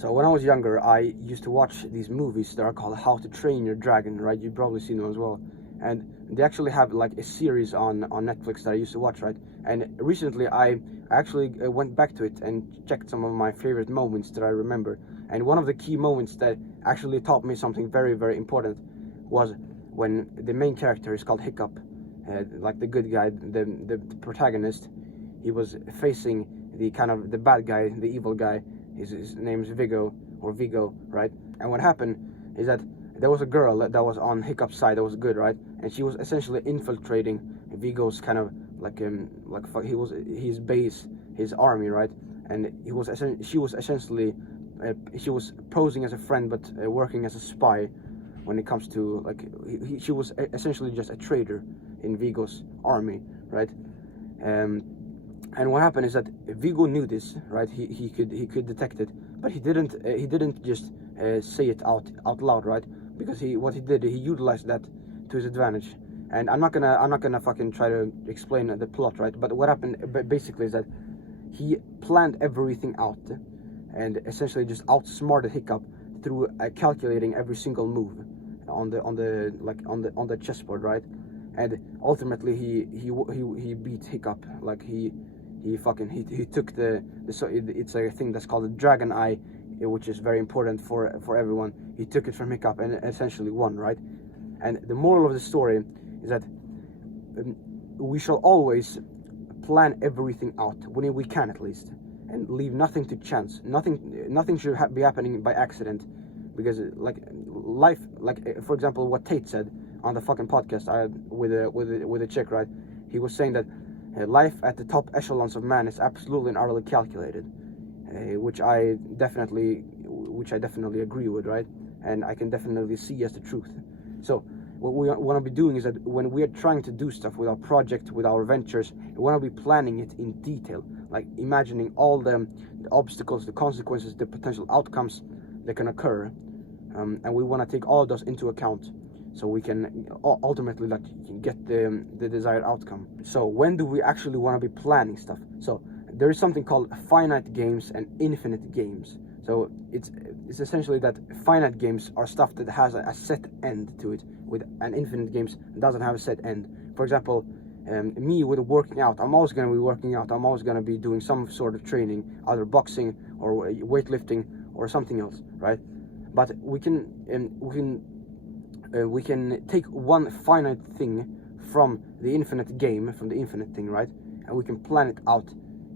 So when I was younger, I used to watch these movies that are called How to Train Your Dragon, right? You've probably seen them as well. And they actually have like a series on Netflix that I used to watch, right? And recently I actually went back to it and checked some of my favorite moments that I remember. And one of the key moments that actually taught me something very, very important was when the main character is called Hiccup, like the good guy, the protagonist. He was facing the kind of the bad guy, the evil guy. His name is Vigo, right? And what happened is that there was a girl that was on Hiccup's side that was good, right? And she was essentially infiltrating Vigo's kind of he was his base, his army, right? And she was essentially she was posing as a friend but working as a spy when it comes to like she was essentially just a traitor in Vigo's army, right? And what happened is that Vigo knew this, right? He could detect it, but he didn't just say it out loud, right? Because he utilized that to his advantage. And I'm not gonna fucking try to explain the plot, right? But what happened basically is that he planned everything out and essentially just outsmarted Hiccup through calculating every single move on the chessboard, right? And ultimately he beat Hiccup. Like he took it's a thing that's called the Dragon Eye, which is very important for everyone. He took it from Hiccup and essentially won, right? And the moral of the story is that we shall always plan everything out when we can, at least, and leave nothing to chance. Nothing should be happening by accident, because like life, like for example what Tate said on the fucking podcast I had with a chick, right? He was saying that life at the top echelons of man is absolutely and utterly calculated, which I definitely agree with, right? And I can definitely see as the truth. So what we want to be doing is that when we are trying to do stuff with our project, with our ventures, we want to be planning it in detail, like imagining all the obstacles, the consequences, the potential outcomes that can occur, and we want to take all of those into account, so we can ultimately like get the desired outcome. So when do we actually want to be planning stuff? So there is something called finite games and infinite games. So it's essentially that finite games are stuff that has a set end to it, with an infinite games doesn't have a set end. For example, me with working out, I'm always going to be working out. I'm always going to be doing some sort of training, either boxing or weightlifting or something else, right? But we can take one finite thing from the infinite game, from the infinite thing, right? And we can plan it out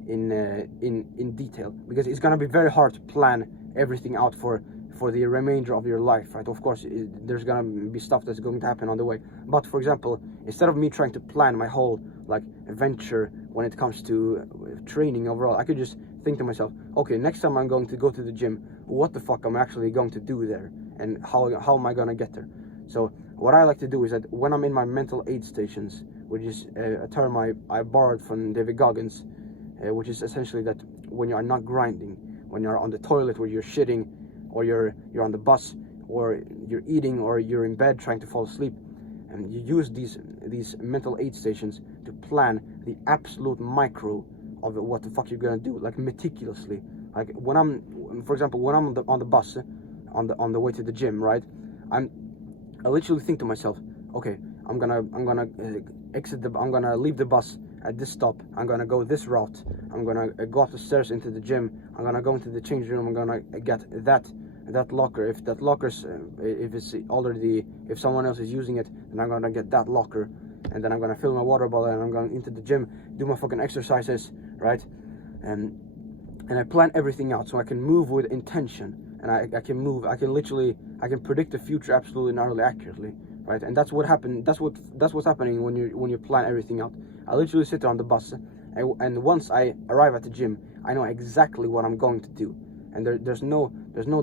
in detail, because it's gonna be very hard to plan everything out for the remainder of your life, right? Of course, there's gonna be stuff that's going to happen on the way. But for example, instead of me trying to plan my whole like adventure when it comes to training overall, I could just think to myself, okay, next time I'm going to go to the gym, what the fuck am I actually going to do there, and how am I gonna get there? So what I like to do is that when I'm in my mental aid stations, which is a term I borrowed from David Goggins, which is essentially that when you are not grinding, when you're on the toilet where you're shitting, or you're on the bus, or you're eating, or you're in bed trying to fall asleep, and you use these mental aid stations to plan the absolute micro of what the fuck you're gonna do, like meticulously. Like when I'm, for example, when I'm on the bus, on the way to the gym, right? I literally think to myself, okay, I'm gonna I'm gonna leave the bus at this stop. I'm gonna go this route. I'm gonna go up the stairs into the gym. I'm gonna go into the change room. I'm gonna get that locker. If that locker's if someone else is using it, then I'm gonna get that locker, and then I'm gonna fill my water bottle, and I'm going into the gym, do my fucking exercises, right? And I plan everything out so I can move with intention, and I can predict the future absolutely and utterly accurately, right? And that's what happened. That's what's happening when you plan everything out. I literally sit there on the bus, and once I arrive at the gym, I know exactly what I'm going to do, and there's no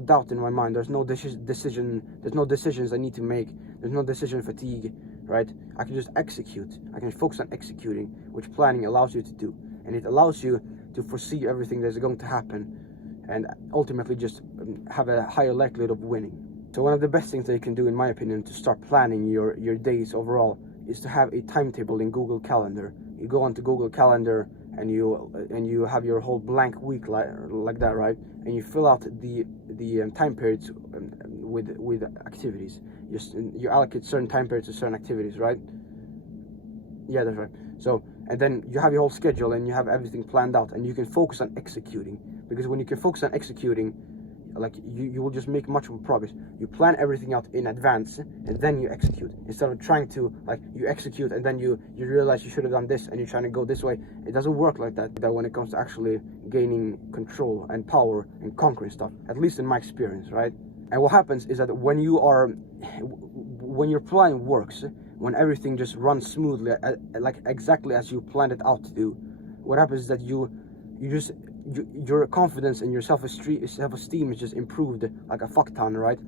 doubt in my mind. There's no decision. There's no decisions I need to make. There's no decision fatigue, right? I can just execute. I can focus on executing, which planning allows you to do, and it allows you to foresee everything that's going to happen, and ultimately just have a higher likelihood of winning. So one of the best things that you can do, in my opinion, to start planning your days overall, is to have a timetable in Google Calendar. You go onto Google Calendar, and you have your whole blank week like that, right? And you fill out the time periods with activities. You allocate certain time periods to certain activities, right? Yeah, that's right. So, and then you have your whole schedule and you have everything planned out, and you can focus on executing, because when you can focus on executing, like you will just make much more progress. You plan everything out in advance and then you execute, instead of trying to, like, you execute and then you realize you should have done this and you're trying to go this way. It doesn't work like that when it comes to actually gaining control and power and conquering stuff, at least in my experience, right? And what happens is that when your plan works, when everything just runs smoothly, like exactly as you planned it out to do, what happens is that your confidence and your self-esteem is just improved like a fuck ton, right?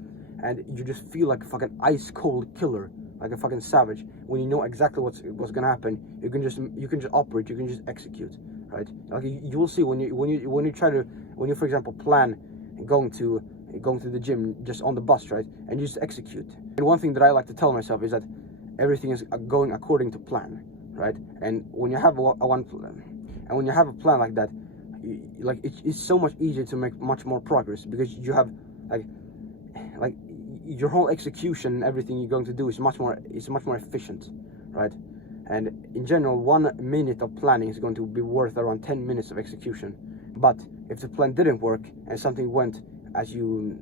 And you just feel like a fucking ice cold killer, like a fucking savage. When you know exactly what's gonna happen, you can just operate, you can just execute, right? Like you will see when you for example plan going to the gym just on the bus, right? And you just execute. And one thing that I like to tell myself is that everything is going according to plan, right? And when you have when you have a plan like that, like it's so much easier to make much more progress, because you have like your whole execution and everything you're going to do is much more efficient, right? And in general, 1 minute of planning is going to be worth around 10 minutes of execution. But if the plan didn't work and something went as you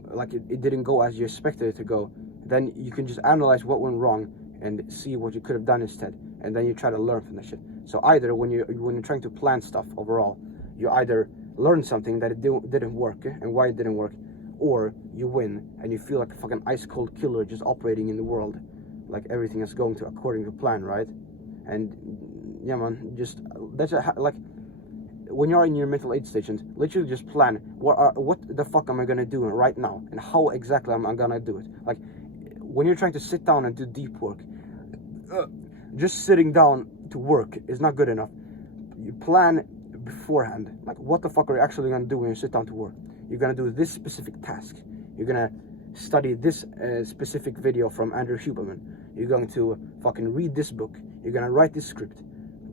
it didn't go as you expected it to go, then you can just analyze what went wrong and see what you could have done instead, and then you try to learn from that shit. So either when you're trying to plan stuff overall, you either learn something that it didn't work and why it didn't work, or you win and you feel like a fucking ice cold killer just operating in the world, like everything is going to according to plan, right? And yeah, man, just like when you're in your mental aid stations, literally just plan what the fuck am I gonna do right now, and how exactly am I gonna do it. Like when you're trying to sit down and do deep work, just sitting down to work is not good enough. You plan beforehand, like what the fuck are you actually gonna do when you sit down to work. You're gonna do this specific task, you're gonna study this specific video from Andrew Huberman, you're going to fucking read this book, you're gonna write this script,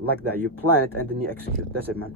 like that. You plan it and then you execute. That's it, man.